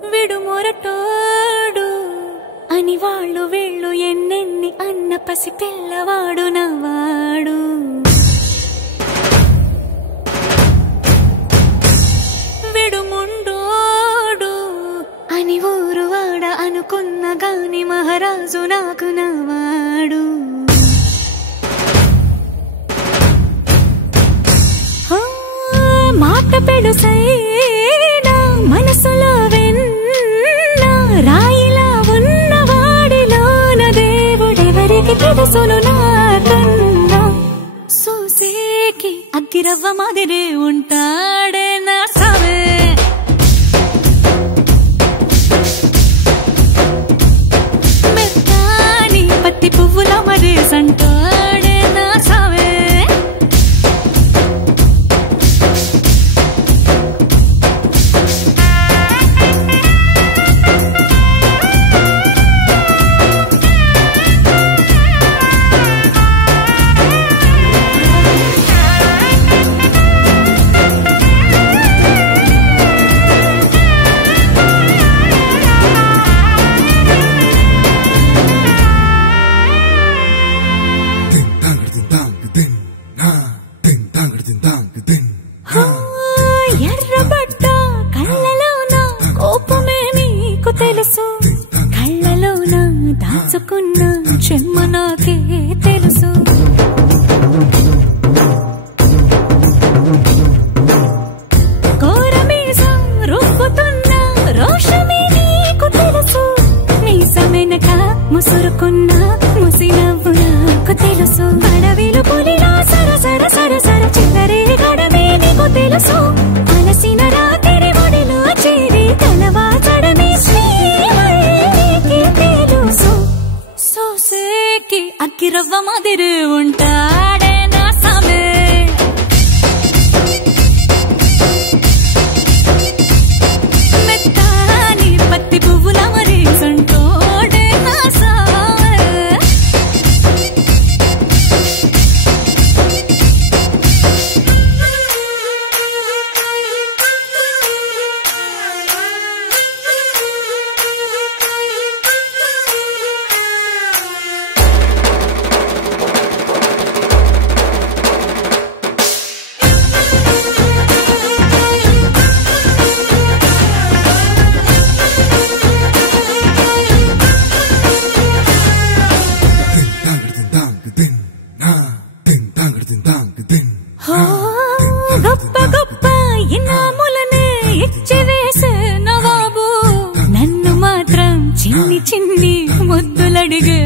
విడు మొరటోడు అని వాళ్ళు వీళ్ళు ఎన్నెన్ని అన్న పసి పిల్లవాడు నవ్వాడు. విడు ముండోడు అని ఊరు వాడ అనుకున్న గాని మహారాజు నాకు నవ్వాడు. మాట పెడుసైనా మనసులో వెన్న రాయిలా ఉన్నవాడిలోన దేవుడెవరికి తెలుసును నాకన్నా. సూసేకి అగ్గిరవ్వ మాదిరే ఉంటాడే నా సావే. మెత్తాని పత్తి పువ్వుల మరేసంటాడే నా సావే. ఎర్రబడ్డ కళ్ళలోన కోపమే నీకు తెలుసు, కళ్ళలోన దాచుకున్న చెమ్మ నాకే తెలుసు. కోరమీసం రుబ్బుతున్న రోషమే నీకు తెలుసు, మీసమెనక ముసురుకున్న ముసినవ్వు నాకు తెలుసు. అడవిలు పులిలా సరసర సరసర చిల్లరే గడమే నీకు తెలుసు. అలసిన రాత్రి ఒడిలో చేరి తలవాచడమే శ్రీమల్లికి తెలుసు. సోసేకి అగ్గిరవ్వ మాదిరి ఉంటాడే నా సామే. మెత్తాని పత్తి పువ్వుల మరేసంటోడే నా సామే. గొప్ప గొప్ప ఇనాములనే ఇచ్చివేసే నవాబు, నన్ను మాత్రం చిన్ని చిన్ని ముద్దులడిగే